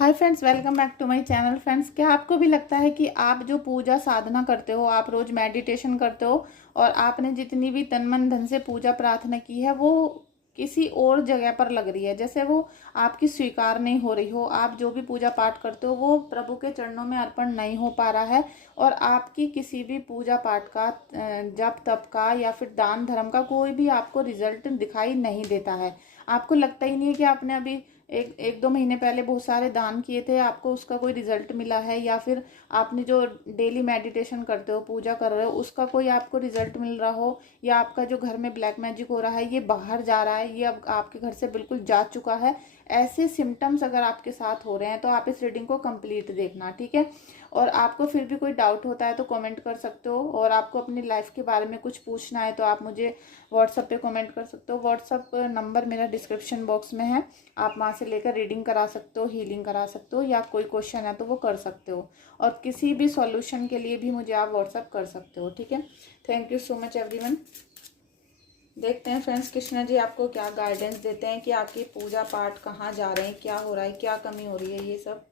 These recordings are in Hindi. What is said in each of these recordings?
Hi friends, welcome back to my channel. Friends, क्या आपको भी लगता है कि आप जो पूजा साधना करते हो, आप रोज मेडिटेशन करते हो और आपने जितनी भी तन मन धन से पूजा प्रार्थना की है वो किसी और जगह पर लग रही है, जैसे वो आपकी स्वीकार नहीं हो रही हो। आप जो भी पूजा पाठ करते हो वो प्रभु के चरणों में अर्पण नहीं हो पा रहा है और आपकी किसी भी पूजा पाठ का जप तप का या फिर दान धर्म का कोई भी आपको रिजल्ट दिखाई नहीं देता है। आपको लगता ही नहीं है कि आपने अभी एक एक दो महीने पहले बहुत सारे दान किए थे, आपको उसका कोई रिजल्ट मिला है, या फिर आपने जो डेली मेडिटेशन करते हो, पूजा कर रहे हो, उसका कोई आपको रिजल्ट मिल रहा हो, या आपका जो घर में ब्लैक मैजिक हो रहा है ये बाहर जा रहा है, ये अब आपके घर से बिल्कुल जा चुका है। ऐसे सिम्टम्स अगर आपके साथ हो रहे हैं तो आप इस रीडिंग को कंप्लीट देखना, ठीक है। और आपको फिर भी कोई डाउट होता है तो कमेंट कर सकते हो, और आपको अपनी लाइफ के बारे में कुछ पूछना है तो आप मुझे व्हाट्सएप पे कमेंट कर सकते हो। व्हाट्सएप नंबर मेरा डिस्क्रिप्शन बॉक्स में है, आप वहाँ से लेकर रीडिंग करा सकते हो, हीलिंग करा सकते हो, या कोई क्वेश्चन है तो वो कर सकते हो। और किसी भी सॉल्यूशन के लिए भी मुझे आप व्हाट्सएप कर सकते हो, ठीक है। Thank you so much everyone. देखते हैं फ्रेंड्स, कृष्णा जी आपको क्या गाइडेंस देते हैं कि आपकी पूजा पाठ कहाँ जा रहे हैं, क्या हो रहा है, क्या कमी हो रही है, ये सब।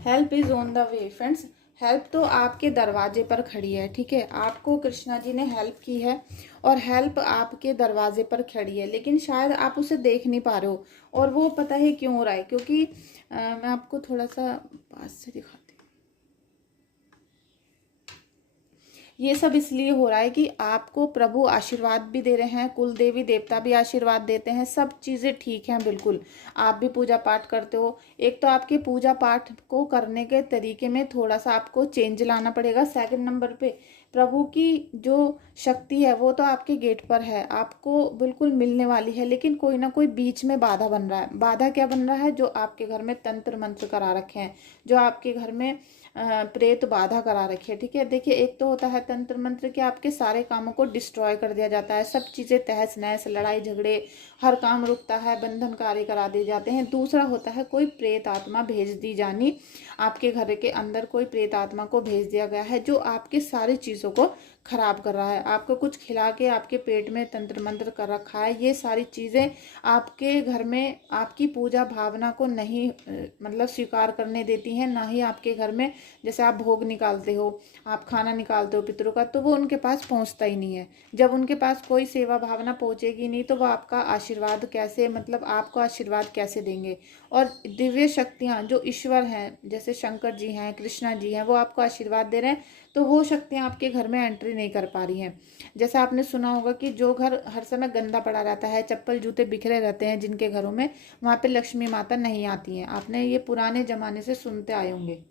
Help is on the way friends. Help तो आपके दरवाजे पर खड़ी है, ठीक है। आपको कृष्णा जी ने हेल्प की है और हेल्प आपके दरवाजे पर खड़ी है, लेकिन शायद आप उसे देख नहीं पा रहे हो। और वो पता है क्यों हो रहा है, क्योंकि मैं आपको थोड़ा सा पास से दिखाती हूँ। ये सब इसलिए हो रहा है कि आपको प्रभु आशीर्वाद भी दे रहे हैं, कुल देवी देवता भी आशीर्वाद देते हैं, सब चीज़ें ठीक हैं बिल्कुल। आप भी पूजा पाठ करते हो। एक तो आपके पूजा पाठ को करने के तरीके में थोड़ा सा आपको चेंज लाना पड़ेगा। सेकंड नंबर पे प्रभु की जो शक्ति है वो तो आपके गेट पर है, आपको बिल्कुल मिलने वाली है, लेकिन कोई ना कोई बीच में बाधा बन रहा है। बाधा क्या बन रहा है? जो आपके घर में तंत्र मंत्र करा रखे हैं, जो आपके घर में प्रेत बाधा करा रखी है, ठीक है। देखिए, एक तो होता है तंत्र मंत्र के आपके सारे कामों को डिस्ट्रॉय कर दिया जाता है, सब चीज़ें तहस नहस, लड़ाई झगड़े, हर काम रुकता है, बंधन कार्य करा दिए जाते हैं। दूसरा होता है कोई प्रेत आत्मा भेज दी जानी, आपके घर के अंदर कोई प्रेत आत्मा को भेज दिया गया है जो आपकी सारी चीज़ों को खराब कर रहा है। आपको कुछ खिला के आपके पेट में तंत्र मंत्र कर रखा है। ये सारी चीज़ें आपके घर में आपकी पूजा भावना को नहीं मतलब स्वीकार करने देती हैं, ना ही आपके घर में जैसे आप भोग निकालते हो, आप खाना निकालते हो पितरों का, तो वो उनके पास पहुंचता ही नहीं है। जब उनके पास कोई सेवा भावना पहुंचेगी नहीं तो वो आपका आशीर्वाद कैसे, मतलब आपको आशीर्वाद कैसे देंगे। और दिव्य शक्तियाँ जो ईश्वर हैं, जैसे शंकर जी हैं, कृष्णा जी हैं, वो आपको आशीर्वाद दे रहे हैं, तो वो शक्तियाँ आपके घर में एंट्री नहीं कर पा रही हैं। जैसा आपने सुना होगा कि जो घर हर समय गंदा पड़ा रहता है, चप्पल जूते बिखरे रहते हैं जिनके घरों में, वहाँ पे लक्ष्मी माता नहीं आती हैं। आपने ये पुराने जमाने से सुनते आए होंगे।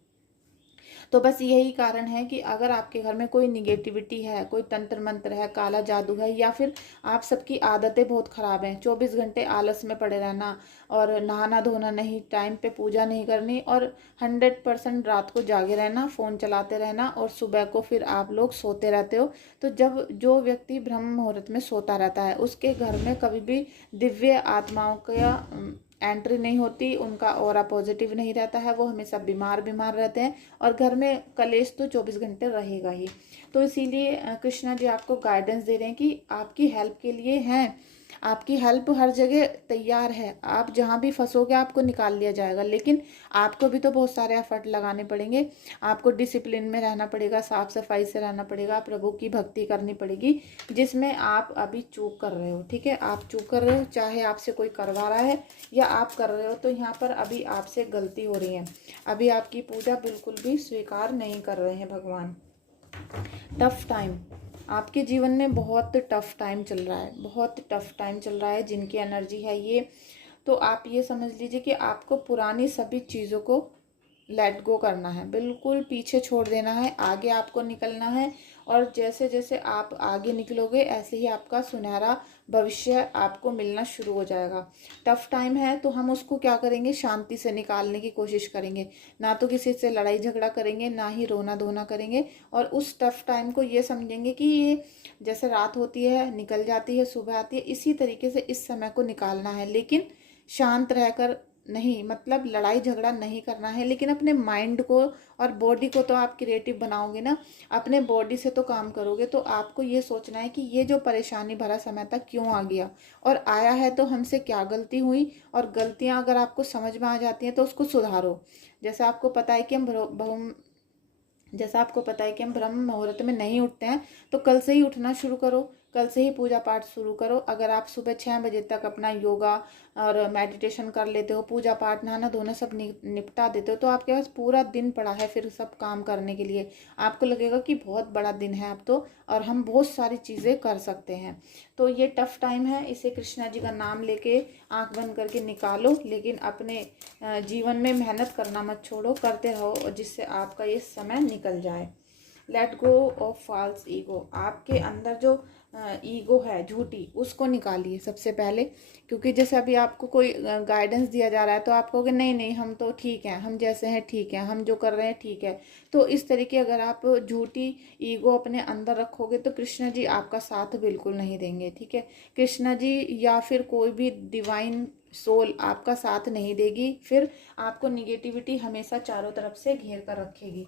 तो बस यही कारण है कि अगर आपके घर में कोई निगेटिविटी है, कोई तंत्र मंत्र है, काला जादू है, या फिर आप सबकी आदतें बहुत ख़राब हैं, 24 घंटे आलस में पड़े रहना, और नहाना धोना नहीं, टाइम पे पूजा नहीं करनी, और 100% रात को जागे रहना, फ़ोन चलाते रहना, और सुबह को फिर आप लोग सोते रहते हो। तो जब जो व्यक्ति ब्रह्म मुहूर्त में सोता रहता है उसके घर में कभी भी दिव्य आत्माओं का एंट्री नहीं होती, उनका ऑरा पॉजिटिव नहीं रहता है, वो हमेशा बीमार बीमार रहते हैं, और घर में कलेश तो 24 घंटे रहेगा ही। तो इसीलिए कृष्णा जी आपको गाइडेंस दे रहे हैं कि आपकी हेल्प के लिए हैं, आपकी हेल्प हर जगह तैयार है, आप जहाँ भी फंसोगे आपको निकाल लिया जाएगा। लेकिन आपको भी तो बहुत सारे एफर्ट लगाने पड़ेंगे, आपको डिसिप्लिन में रहना पड़ेगा, साफ सफाई से रहना पड़ेगा, प्रभु की भक्ति करनी पड़ेगी, जिसमें आप अभी चूक कर रहे हो, ठीक है। आप चूक कर रहे हो, चाहे आपसे कोई करवा रहा है या आप कर रहे हो, तो यहाँ पर अभी आपसे गलती हो रही है। अभी आपकी पूजा बिल्कुल भी स्वीकार नहीं कर रहे हैं भगवान। टफ टाइम, आपके जीवन में बहुत टफ टाइम चल रहा है, बहुत टफ टाइम चल रहा है। जिनकी एनर्जी है ये, तो आप ये समझ लीजिए कि आपको पुरानी सभी चीज़ों को लेट गो करना है, बिल्कुल पीछे छोड़ देना है, आगे आपको निकलना है। और जैसे जैसे आप आगे निकलोगे ऐसे ही आपका सुनहरा भविष्य आपको मिलना शुरू हो जाएगा। टफ टाइम है तो हम उसको क्या करेंगे, शांति से निकालने की कोशिश करेंगे, ना तो किसी से लड़ाई झगड़ा करेंगे, ना ही रोना धोना करेंगे। और उस टफ टाइम को ये समझेंगे कि ये जैसे रात होती है निकल जाती है, सुबह आती है, इसी तरीके से इस समय को निकालना है, लेकिन शांत रहकर नहीं, मतलब लड़ाई झगड़ा नहीं करना है, लेकिन अपने माइंड को और बॉडी को तो आप क्रिएटिव बनाओगे ना, अपने बॉडी से तो काम करोगे। तो आपको ये सोचना है कि ये जो परेशानी भरा समय था क्यों आ गया, और आया है तो हमसे क्या गलती हुई, और गलतियां अगर आपको समझ में आ जाती हैं तो उसको सुधारो। जैसे आपको पता है कि जैसा आपको पता है कि हम ब्रह्म मुहूर्त में नहीं उठते हैं, तो कल से ही उठना शुरू करो, कल से ही पूजा पाठ शुरू करो। अगर आप सुबह 6 बजे तक अपना योगा और मेडिटेशन कर लेते हो, पूजा पाठ नहाना धोना सब निपटा देते हो, तो आपके पास पूरा दिन पड़ा है फिर सब काम करने के लिए। आपको लगेगा कि बहुत बड़ा दिन है अब तो, और हम बहुत सारी चीज़ें कर सकते हैं। तो ये टफ टाइम है, इसे कृष्णा जी का नाम लेके आंख बंद करके निकालो, लेकिन अपने जीवन में मेहनत करना मत छोड़ो, करते रहो, और जिससे आपका ये समय निकल जाए। Let go of false ego. आपके अंदर जो ईगो है झूठी, उसको निकालिए सबसे पहले। क्योंकि जैसे अभी आपको कोई गाइडेंस दिया जा रहा है तो आप कहोगे नहीं नहीं हम तो ठीक हैं, हम जैसे हैं ठीक है, हम जो कर रहे हैं ठीक है। तो इस तरीके अगर आप झूठी ईगो अपने अंदर रखोगे तो कृष्ण जी आपका साथ बिल्कुल नहीं देंगे, ठीक है। कृष्ण जी या फिर कोई भी डिवाइन सोल आपका साथ नहीं देगी, फिर आपको निगेटिविटी हमेशा चारों तरफ से घेर कर रखेगी।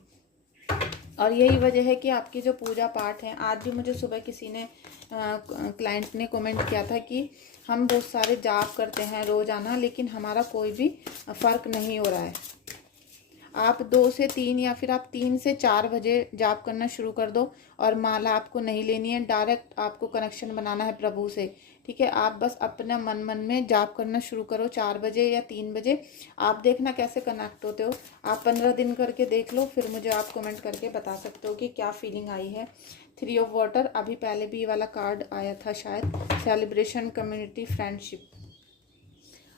और यही वजह है कि आपकी जो पूजा पाठ है, आज भी मुझे सुबह किसी ने क्लाइंट ने कमेंट किया था कि हम बहुत सारे जाप करते हैं रोजाना, लेकिन हमारा कोई भी फर्क नहीं हो रहा है। आप 2 से 3 या फिर आप 3 से 4 बजे जाप करना शुरू कर दो, और माला आपको नहीं लेनी है, डायरेक्ट आपको कनेक्शन बनाना है प्रभु से, ठीक है। आप बस अपना मन मन में जाप करना शुरू करो 4 बजे या 3 बजे। आप देखना कैसे कनेक्ट होते हो। आप 15 दिन करके देख लो, फिर मुझे आप कमेंट करके बता सकते हो कि क्या फीलिंग आई है। 3 ऑफ वाटर, अभी पहले भी ये वाला कार्ड आया था शायद, सेलिब्रेशन, कम्युनिटी, फ्रेंडशिप।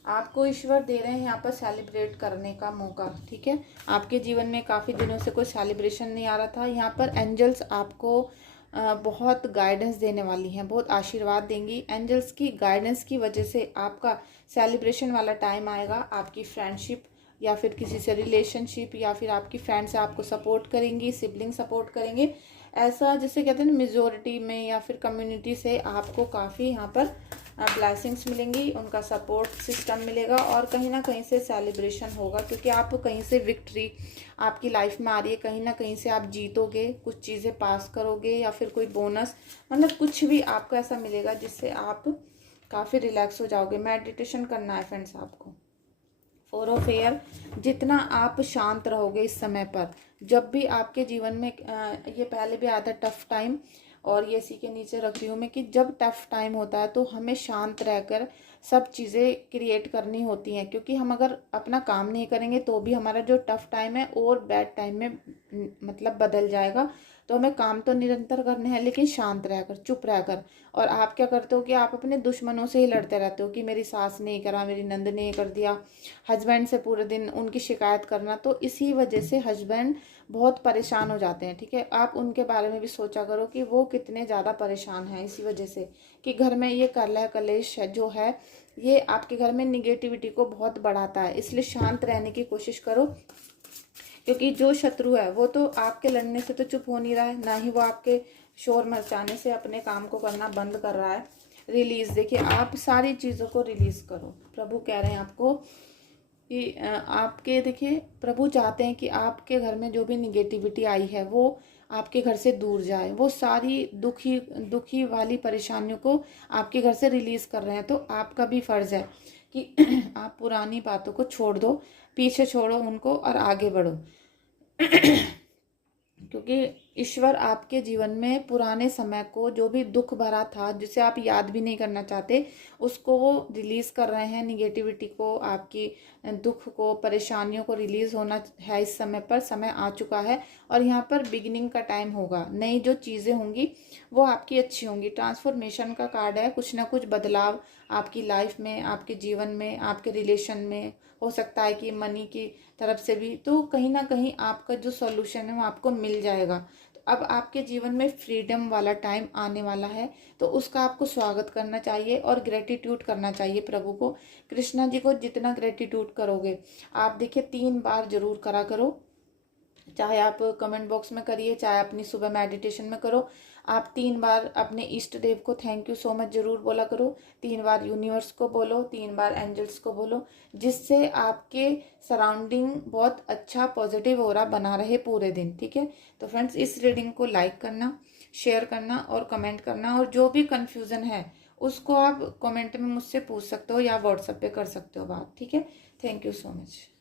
आपको ईश्वर दे रहे हैं यहाँ पर सेलिब्रेट करने का मौका, ठीक है। आपके जीवन में काफ़ी दिनों से कोई सेलिब्रेशन नहीं आ रहा था, यहाँ पर एंजल्स आपको बहुत गाइडेंस देने वाली हैं, बहुत आशीर्वाद देंगी। एंजल्स की गाइडेंस की वजह से आपका सेलिब्रेशन वाला टाइम आएगा। आपकी फ्रेंडशिप या फिर किसी से रिलेशनशिप या फिर आपकी फ्रेंड्स आपको सपोर्ट करेंगी, सिबलिंग सपोर्ट करेंगे। ऐसा जैसे कहते हैं ना, मेजोरिटी में या फिर कम्युनिटी से आपको काफ़ी यहाँ पर ब्लेसिंग्स मिलेंगी, उनका सपोर्ट सिस्टम मिलेगा, और कहीं ना कहीं से सेलिब्रेशन होगा, क्योंकि आप कहीं से विक्ट्री आपकी लाइफ में आ रही है, कहीं ना कहीं से आप जीतोगे, कुछ चीज़ें पास करोगे, या फिर कोई बोनस, मतलब कुछ भी आपको ऐसा मिलेगा जिससे आप काफ़ी रिलैक्स हो जाओगे। मेडिटेशन करना है फ्रेंड्स आपको। 4 ऑफ एयर, जितना आप शांत रहोगे इस समय पर, जब भी आपके जीवन में ये पहले भी आया था टफ टाइम, और ये इसी के नीचे रख रही हूँ मैं कि जब टफ टाइम होता है तो हमें शांत रहकर सब चीज़ें क्रिएट करनी होती हैं, क्योंकि हम अगर अपना काम नहीं करेंगे तो भी हमारा जो टफ टाइम है और बैड टाइम में मतलब बदल जाएगा। तो हमें काम तो निरंतर करने हैं, लेकिन शांत रहकर, चुप रहकर। और आप क्या करते हो कि आप अपने दुश्मनों से ही लड़ते रहते हो कि मेरी सास ने करा, मेरी नंद ने कर दिया, हस्बैंड से पूरे दिन उनकी शिकायत करना। तो इसी वजह से हस्बैंड बहुत परेशान हो जाते हैं, ठीक है। आप उनके बारे में भी सोचा करो कि वो कितने ज़्यादा परेशान हैं इसी वजह से कि घर में ये कलह कलेश जो है, ये आपके घर में निगेटिविटी को बहुत बढ़ाता है। इसलिए शांत रहने की कोशिश करो, क्योंकि जो शत्रु है वो तो आपके लड़ने से तो चुप हो नहीं रहा है, ना ही वो आपके शोर मचाने से अपने काम को करना बंद कर रहा है। रिलीज, देखिए आप सारी चीज़ों को रिलीज करो। प्रभु कह रहे हैं आपको कि आपके, देखिए प्रभु चाहते हैं कि आपके घर में जो भी निगेटिविटी आई है वो आपके घर से दूर जाए। वो सारी दुखी वाली परेशानियों को आपके घर से रिलीज कर रहे हैं। तो आपका भी फर्ज है कि आप पुरानी बातों को छोड़ दो, पीछे छोड़ो उनको और आगे बढ़ो। क्योंकि ईश्वर आपके जीवन में पुराने समय को, जो भी दुख भरा था जिसे आप याद भी नहीं करना चाहते, उसको वो रिलीज कर रहे हैं। निगेटिविटी को, आपकी दुख को, परेशानियों को रिलीज होना है। इस समय पर समय आ चुका है, और यहाँ पर बिगिनिंग का टाइम होगा। नई जो चीज़ें होंगी वो आपकी अच्छी होंगी। ट्रांसफॉर्मेशन का कार्ड है, कुछ ना कुछ बदलाव आपकी लाइफ में, आपके जीवन में, आपके रिलेशन में, हो सकता है कि मनी की तरफ से भी। तो कहीं ना कहीं आपका जो सॉल्यूशन है वो आपको मिल जाएगा। तो अब आपके जीवन में फ्रीडम वाला टाइम आने वाला है, तो उसका आपको स्वागत करना चाहिए और ग्रेटिट्यूड करना चाहिए प्रभु को, कृष्णा जी को। जितना ग्रेटिट्यूड करोगे आप, देखिए 3 बार जरूर करा करो, चाहे आप कमेंट बॉक्स में करिए, चाहे अपनी सुबह मेडिटेशन में करो। आप 3 बार अपने इष्ट देव को थैंक यू सो मच जरूर बोला करो, 3 बार यूनिवर्स को बोलो, 3 बार एंजल्स को बोलो, जिससे आपके सराउंडिंग बहुत अच्छा पॉजिटिव ऑरा बना रहे पूरे दिन। ठीक है, तो फ्रेंड्स इस रीडिंग को लाइक करना, शेयर करना और कमेंट करना, और जो भी कन्फ्यूज़न है उसको आप कमेंट में मुझसे पूछ सकते हो या व्हाट्सएप पे कर सकते हो बात। ठीक है, थैंक यू सो मच।